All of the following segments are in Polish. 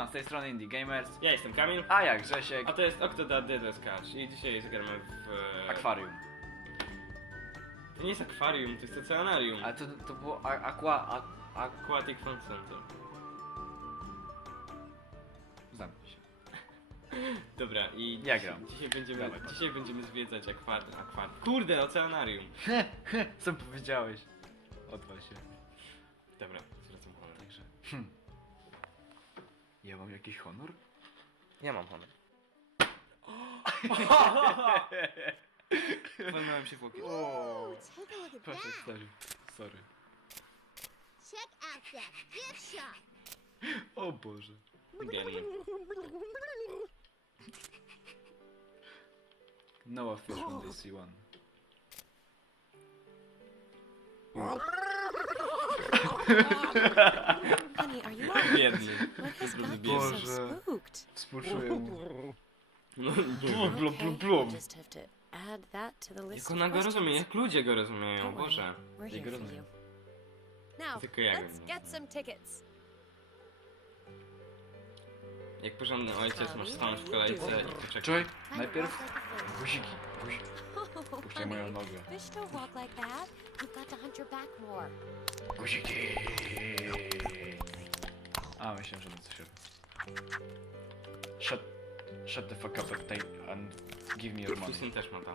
Siema, z tej strony Indie Gamers. Ja jestem Kamil, A jak Grzesiek, a to jest Octodad Deadless Catch i dzisiaj zagramy w... e, akwarium. To nie jest akwarium, to jest oceanarium. Ale to, to było a, aqua... A, a, Aquatic Fun Center. zamknij się. Dobra, i Ja dziś- gram. dzisiaj będziemy, Dawaj. dzisiaj będziemy zwiedzać akwar... akwar... Kurde, oceanarium! Co powiedziałeś? Odwal się. Dobra, zwracam honor. Także... Ja mam jakiś honor? Ja mam honor. Walnąłem się w łokieć. O, Take a look at proszę that. stary. Sorry. Check out that gift shop. O Boże. No fish one. Honey, are you alright? Biedny. What has Boże. got you so Boże. spooked? Współczuję mu. No, Blum, blum, blum, Okay, blum. we'll just have to add that to the list Jak of ona go questions. rozumie, jak ludzie go rozumieją, Don't worry, Boże. We're here go for rozumiem. you. Now, Tylko ja go let's nie get rozumiem. some tickets. Jak porządny ojciec masz stanąć w kolejce i poczekać. Of najpierw walk like a fish. guziki. Guzik. Oh, Puszczaj moją honey, nogę. fish don't walk like that. You've got to hunt your back more. Guziki. A, myślałem, że to coś robi. Shut, shut the fuck up and, take, and give me your money. Twistyn też ma tam.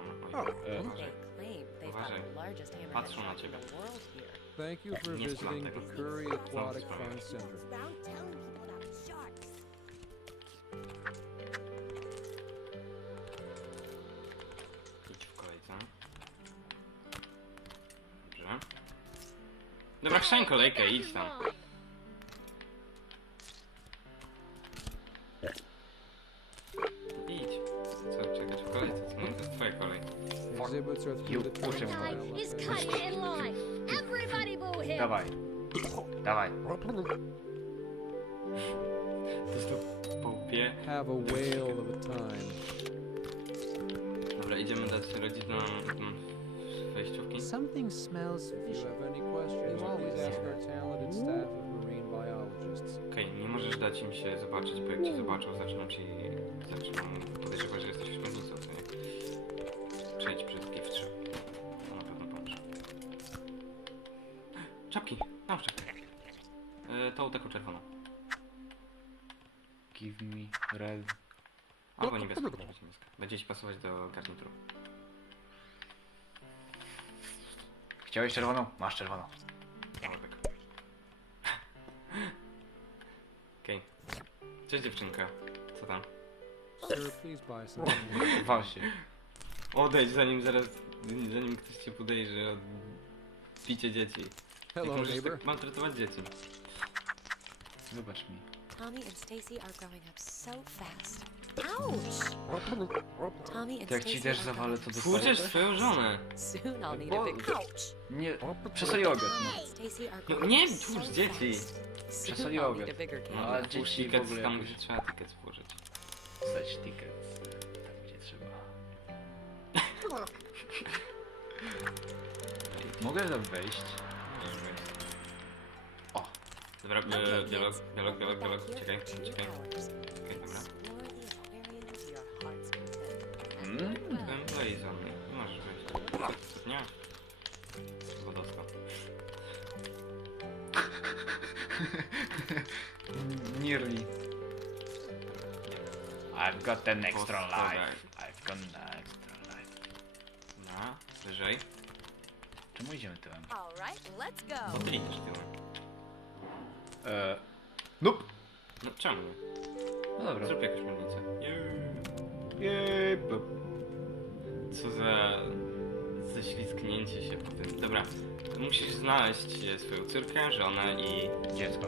E, They claim they've got Uważaj. the largest hammerhead Patrzą na shark in ciebie. the world here. Thank you for Nie visiting splam tego. Curry Aquatic Fun Center. Round telling people Dobra, chrzeń kolejkę, idź tam. Idź. Co, czekać w kolejce? Co, no, to jest twoja kolej. You push him. is cutting in line. Everybody boo him. Dawaj. Dawaj. To jest tu połpie. Have a whale of a time. Dobra, idziemy dać rodzicom mm, wejściówki. Something smells If you fishy. Okej, nie możesz dać im się zobaczyć, bo jak ci zobaczą, zaczną ci... zaczną podejrzewać, że jesteś w śmietnicy, co nie? Przejdź przez gift shop. To na pewno pomoże. Czapki! Nałóż czapkę. E, tą taką czerwoną. Give me red. Albo niebieską, być niebieska. Będzie ci pasować do garnituru. Chciałeś czerwoną? Masz czerwoną. Tak. Okej. Cześć dziewczynka. Co tam? Sir, please buy się. Odejdź, zanim zaraz... zanim ktoś cię podejrzy o picie dzieci. Jak Hello, możesz neighbor. tak maltretować dzieci? Wybacz mi. Tommy and Stacy are growing up so fast. Ouch! Tommy and jak ci Stacy też are zawalę, to dostaję Tłuczesz swoją żonę. Soon I'll need a big ouch. Nie. Stacy are No growing nie, up so dzieci. fast. Soon Przesoliła I'll need ogon. a bigger No, ale dzieci w ogóle tam, jakoś- gdzie trzeba ticket włożyć. Wstać ticket. Tam gdzie trzeba. Mogę tam wejść. Dobra, Okay, dialog, be dialog. back here Czekaj, czekaj. Okej, dobra. Explore the aquarium to your heart's content. Mm. Byłem dalej za mnie. Nie możesz wejść. Nie. Wodospad. Nearly. I've got an extra life. I've got an extra life. No, wyżej. Czemu idziemy tyłem? All right, let's go. Bo ty idziesz tyłem. Eee. Nope. No czemu nie? No dobra. Zrób jakąś mównicę. Jej, Co za... ześlizgnięcie się po tym. Dobra, musisz znaleźć e, swoją córkę, żonę i, Dziecko.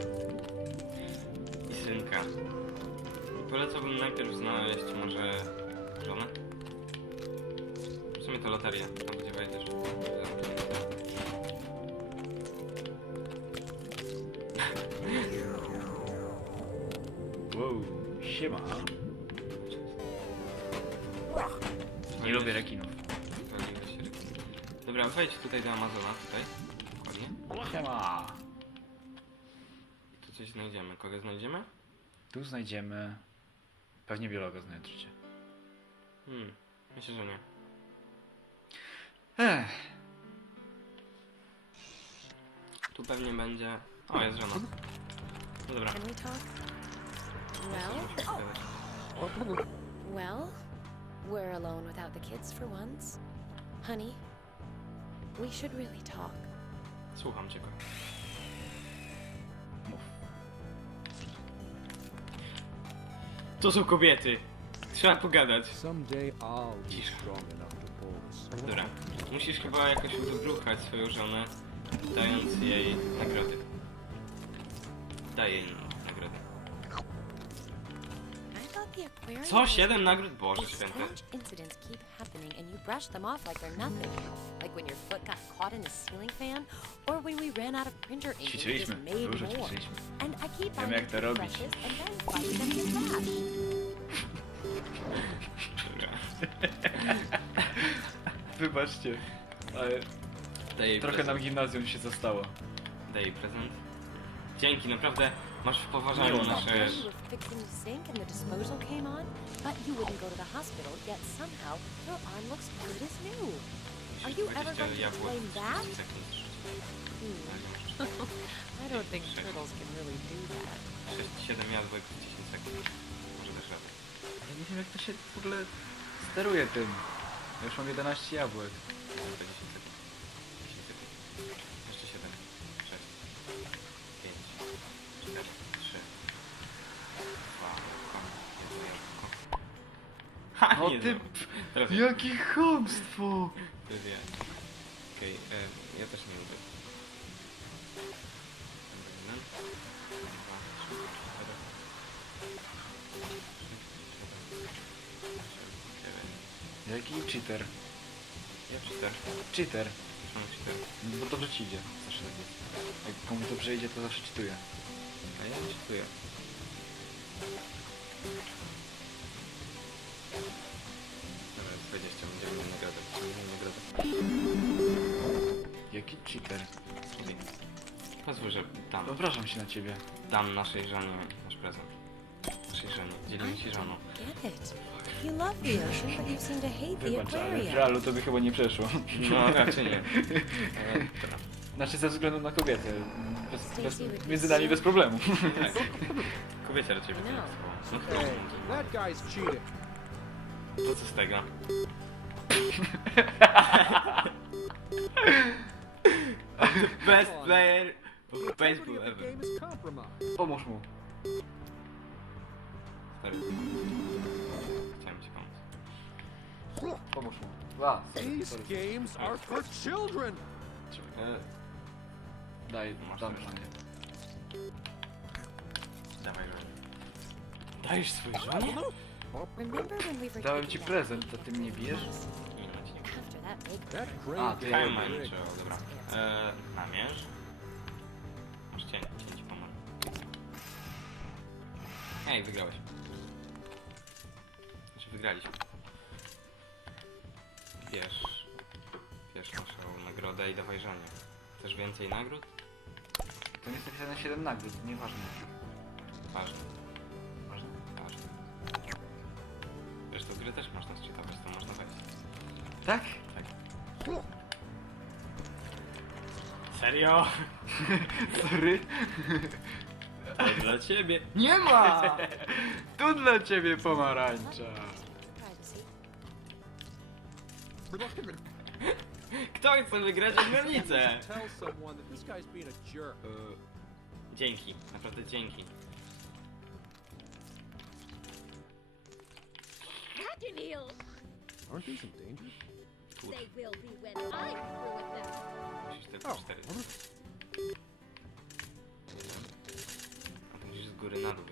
i synka. Polecałbym najpierw znaleźć może żonę. W sumie to loteria, tam gdzie wejdziesz. Siema. Nie lubię rekinów. Dobra, wejdź tutaj do Amazona, tutaj. Dokładnie. Siema. I tu coś znajdziemy. Kogo znajdziemy? Tu znajdziemy... Pewnie biologa znajdziecie. Hmm, myślę, że nie. Ech, Tu pewnie będzie... O, jest żona. No dobra. Can we talk? Well, well, we're alone without the kids for once. Honey, we should really talk. Słucham cię, kochanie. mów. To są kobiety. Trzeba pogadać. Someday I'll be Cisza. strong enough to pull this. Dobra. Musisz chyba jakoś udobruchać swoją żonę, dając jej nagrody. Daj jej nagrody. Co? Siedem nagród? Boże strange incidents keep happening, and you brush them off like they're nothing. Like when your foot got caught in a ceiling fan, or when we ran out of printer ink and Ćwiczyliśmy, just made dużo more. ćwiczyliśmy. And I keep Wiemy, buying jak to robić. toothbrushes and then finding them in the trash. Wybaczcie, ale Daj jej trochę nam prezent. gimnazjum się zostało. Daj jej prezent. Dzięki, naprawdę masz w poważaniu nam nasze... You were fixing the sink and the disposal came on, but you wouldn't go to the hospital, yet somehow your arm looks good as new. Are you ever going to explain that? Hmm. I don't think turtles can really do that. 6, 7 jadłek w 10 sekund. Może też radę. Ja nie wiem jak to się w ogóle steruje tym. Ja już mam 11 jabłek. Tylko 10 sekund. 10 sekund. 4, 3, 2, 1 jabłko. Ha, O nie ty... znam. Teraz Jakie chamstwo! To jest ja. Okej, e, ja też nie lubię. Jeden, dwa, trzy, cztery, trzy, siedem, dziewięć. Jaki cheater? Ja czytam. Cheater. Czytam? Bo dobrze ci idzie. Zawsze tak jest. Jak komuś dobrze idzie, to zawsze cheatuje. A ja nie czytuję. Dobra, jest 20, będziemy mieli nagrodę. Będziemy mieli nagrodę. Jaki cheater? Pozwól, że dam, Obrażam się na ciebie. dam naszej żonie nasz prezent. Naszej żonie. Dzielimy się żoną. Get it. You love the ocean, but you seem to hate the Wybacz, ale w aquarium. realu to by chyba nie przeszło. No, raczej nie. E, dobra. Znaczy ze względu na kobietę. Bez, bez, między nami bez problemu. Tak. Kobieta raczej by to No. Hey, that guy's cheating. To co z tego? Best player of The integrity baseball of the ever. game is compromised. Pomóż mu. Stary. Chciałem ci pomóc. Pomóż mu. Sorry, These sorry. games are for children. E, Daj, Masz dam żonie. dawaj żonie. Dajesz swojej żonie? Dałem ci prezent, to ty mnie bijesz? A, ty- Kają can't Maniczeo, rig. dobra. E, namierz. Masz cień, cień ci pomogę. Ej, wygrałeś. Znaczy wygraliśmy. Bierz, bierz naszą nagrodę i dawaj żonie. Chcesz więcej nagród? To jest napisane 7 nagród, nieważne. Ważne, Ważne. ważne. Wiesz, do gry też można zczytać, to można wejść. Tak? Tak. Serio? Sorry. To dla ciebie. Nie ma! Tu dla ciebie pomarańcza. privacy. Kto chce wygrać a jerk. Dzięki, naprawdę dzięki. Aren't these endangered? They will be when I'm through with them. Musisz tylko O, cztery. A to musisz z góry na dół,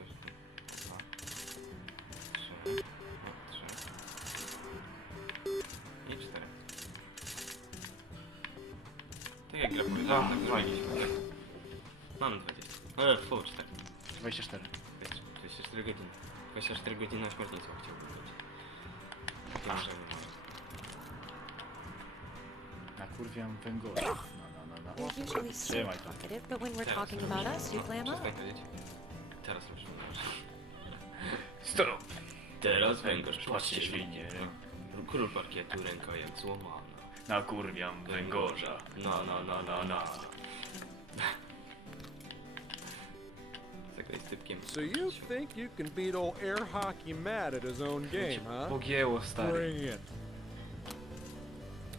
fajnie. zrobiliśmy. Mam 20. E, fu, 4. 24. 24 godziny. 24 godziny ośmiornicą chciałbym mieć. Wiem, że nie może. Nakurwiam węgorza. No, no, no, no. You're usually so Trzymaj to. talkative, but when we're Teraz talking about us, you no, clam up. przestań powiedzieć. Teraz węgorza. Stop! Teraz węgorz, Patrzcie świnie. Król parkietu, ręka jak złamana. Nakurwiam węgorza. Na, na, na, na, na. Z typkiem. So you think you can beat old air hockey Matt at his own game, huh? Pogięło, stary. Bring it.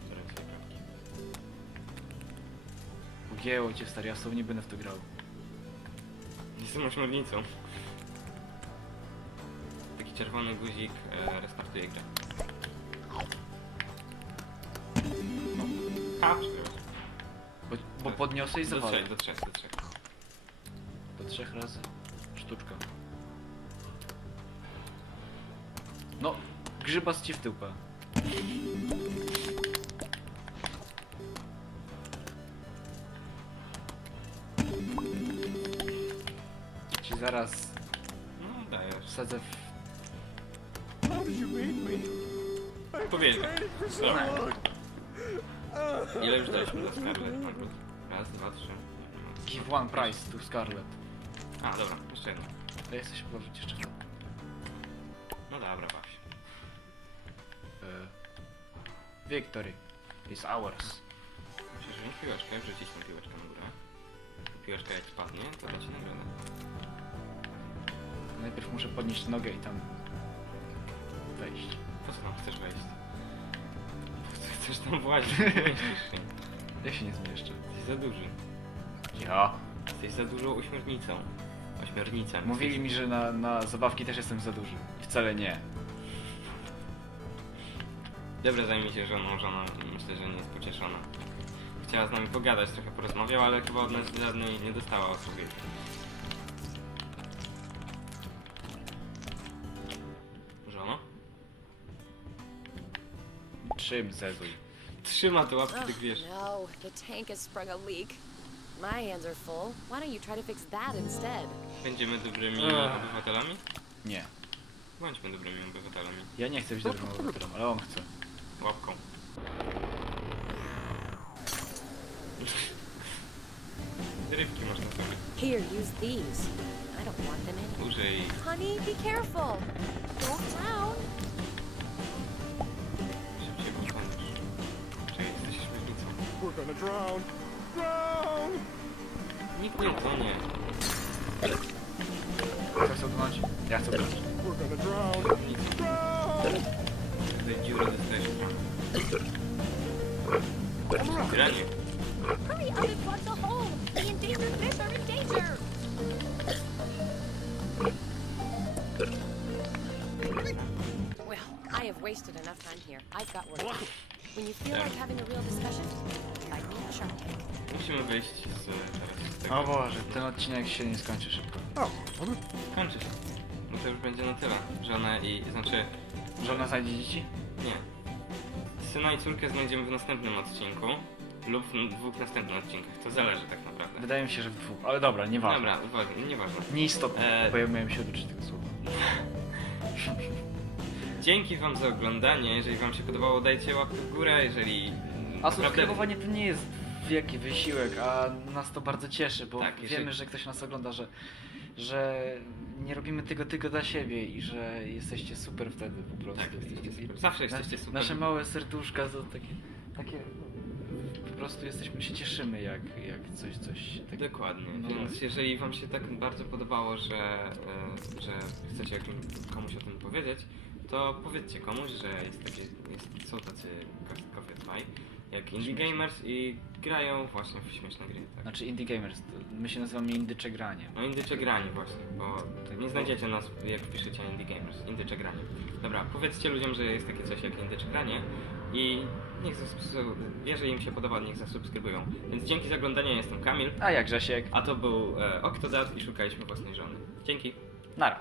Prawki. Pogięło cię, stary, ja sobie nie będę w to grał. Jestem ośmiornicą. Taki czerwony guzik e, restartuje grę. A, przegrałem. Bo, bo podniosę i Do zawalę. trzech, do trzech, do trzech. Do trzech razy. Grzyba ci w. Ci zaraz No, dajesz. wsadzę w... How did you beat me? Powiedział. Waited for so long. Ile już daliśmy za Scarlet? Raz, dwa, trzy. Give one prize to Scarlet. A, dobra, jeszcze jedno. To jesteś położyć jeszcze Victory is ours. Musisz wziąć piłeczkę, wrzucić tą piłeczkę na górę. Piłeczka jak spadnie, to da ci nagrodę. Najpierw muszę podnieść nogę i tam wejść. Po co tam chcesz wejść? Po co chcesz tam włazić? Nie się. Ja się nie zmieszczę. Jesteś za duży. Ja. Jesteś za dużą ośmiornicą. Ośmiornicą. Mówili mi, że na, na zabawki też jestem za duży. Wcale nie. Dobra, zajmij się żoną, żona myślę, że nie jest pocieszona. Chciała z nami pogadać, trochę porozmawiał, ale chyba od nas żadnej nie dostała odpowiedzi. Żono? Czym zezuj? Trzyma te łapki, tak wiesz. no, the tank has sprung a leak. My hands are full. Why don't you try to fix that instead? Będziemy dobrymi Ech. obywatelami? Nie. Bądźmy dobrymi obywatelami. Ja nie chcę być dobrym obywatelem, ale on chce. Łapką. Rybki można sobie. Here, use these. I don't want them anymore. Użyj. Honey, be careful. Don't drown. Szybciej podpądzisz. Czekaj, jesteś śmietnicą. We're gonna drown. Drown! Nikt nie tonie. Chcesz odnąć? Ja chcę odnąć. We're gonna drown. Drown! Tutaj dziurę dostajesz w Granie. Hurry up and plug the hole. The endangered fish are in danger. Well, I have wasted enough time here. I've got work. When you feel like having a real discussion, invite me to Shark Tank. Musimy wyjść z, teraz z tego. O Boże, ten odcinek się nie skończy szybko. Oh, Kończy się. No to już będzie na tyle. Żonę i... znaczy... Żona znajdzie dzieci? Nie. Syna i córkę znajdziemy w następnym odcinku. Lub w dwóch następnych odcinkach. To zależy tak naprawdę. Wydaje mi się, że w dwóch. Ale dobra, nieważne. Dobra, uważaj, nieważne. Nieistotne, ja miałem się uczyć tego słowa. Dzięki wam za oglądanie. Jeżeli wam się podobało, dajcie łapkę w górę. Jeżeli... A subskrybowanie to nie jest wielki wysiłek, a nas to bardzo cieszy, bo Tak, jeżeli- wiemy, że ktoś nas ogląda, że, że nie robimy tego tylko dla siebie i że jesteście super wtedy po prostu. Tak, jesteście super. Zawsze jesteście super. Nasze małe serduszka to takie, takie po prostu jesteśmy, się cieszymy jak, jak coś, coś takiego. Dokładnie, No. więc jeżeli wam się tak bardzo podobało, że, e, że chcecie komuś o tym powiedzieć, to powiedzcie komuś, że jest takie, jest, są tacy co- Coffee Pie, jak Indie Śmieszne. Gamers i grają właśnie w śmieszne gry. Tak. Znaczy Indie Gamers, to my się nazywamy Indycze Granie. No Indycze Granie właśnie, bo nie znajdziecie nas jak wpiszecie Indie Gamers, Indycze Granie. Dobra, powiedzcie ludziom, że jest takie coś jak Indycze Granie i niech zasubskrybują, jeżeli im się podoba, niech zasubskrybują. Więc dzięki za oglądanie, jestem Kamil, A jak Grzesiek? a to był e, Octodad i szukaliśmy własnej żony. Dzięki. Nara.